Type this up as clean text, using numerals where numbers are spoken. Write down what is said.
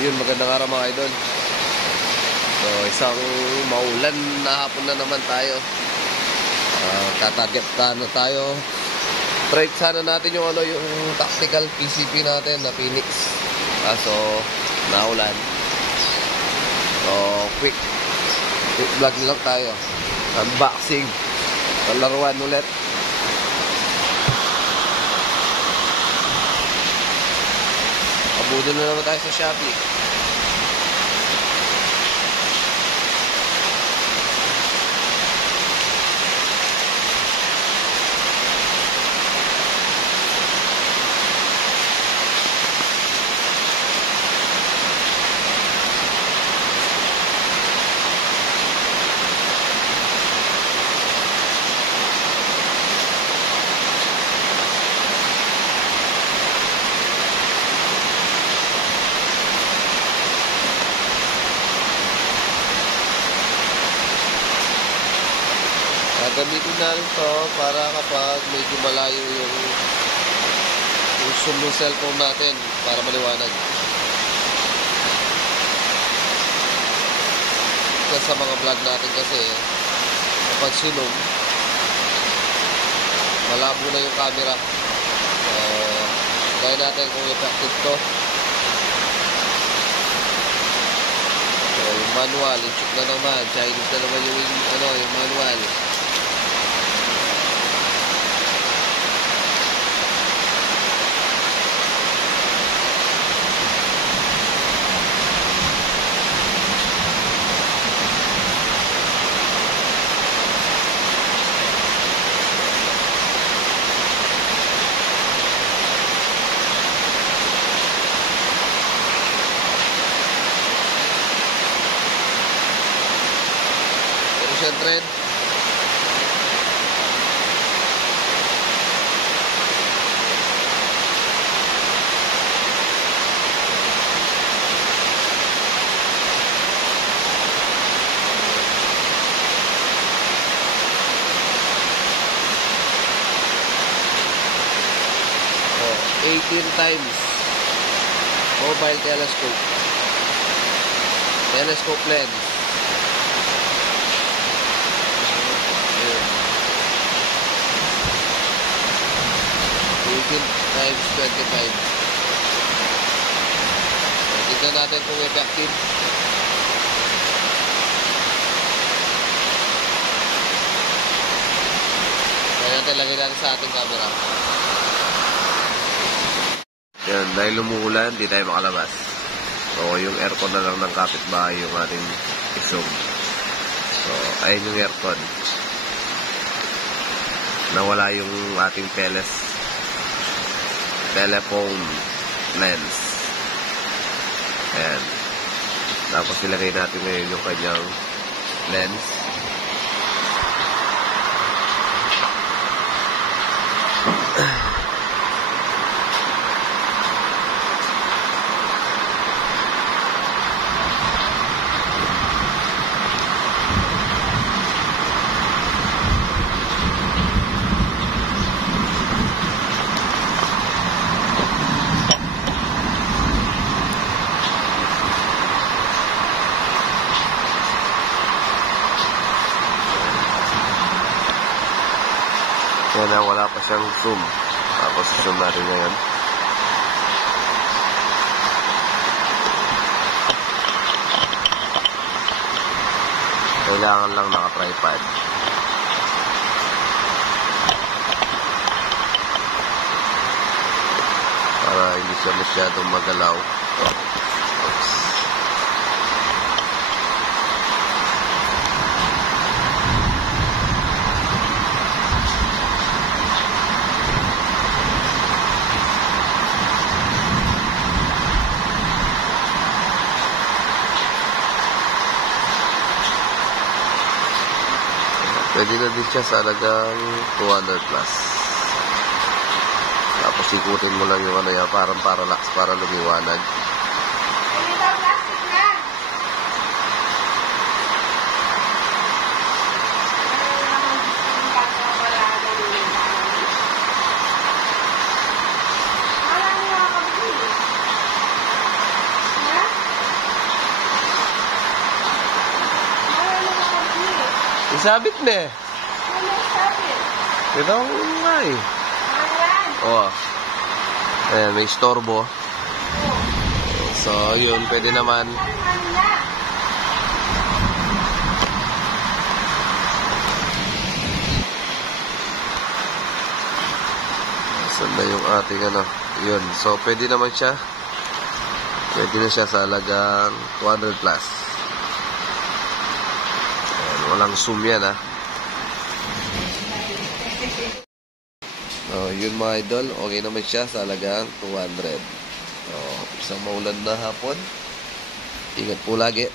yun, magandang araw mga idol. So, isang maulan na hapon na naman tayo. Tatarget na tayo. Try sana natin yung yung tactical PCP natin na Phoenix. So, naulan. So, quick vlog lang tayo. Unboxing. Palaruan ulit. Abudin na naman tayo sa Shopee. Gamitin natin ito para kapag medyo malayo yung zoom ng cellphone natin para maliwanag. Kasi sa mga vlog natin kasi kapag sinum malabo na yung camera. Kaya natin kung effective to. So, yung manual, i-check na naman. Chinese na naman yung manual. Trend. Oh, 18 times mobile telescope lens. 18 times 25. Tignan natin kung effective. Kaya natin lagay natin sa ating camera. Yan, dahil lumuulan, di tayo makalabas. So, yung aircon na lang ng kapitbahay yung ating isog. So, ayun yung aircon. Nawala yung ating telephone lens. Ayan. Tapos ilagay natin ngayon yung kanyang lens. Yan, wala pa siyang zoom. Tapos zoom natin ngayon. Kailangan lang naka-tripod. Para hindi siya masyadong magalaw. Pwede na din siya sa halagang 200 plus. Tapos ikutin mo lang yung yan, parang parallax para lumiwanag. Isabit na eh. Ano sabi? Ito nga eh. Ayan. Oh. Ayan, may storbo. So, yun, pwede naman. Saan na yung ating ano? Yun. So, pwede naman siya. Pwede na siya sa halagang 200 plus. Ayan, walang zoom yan ha. So, yun mga idol. Okay naman siya sa halagang 200. So, isang maulan na hapon. Ingat po lagi.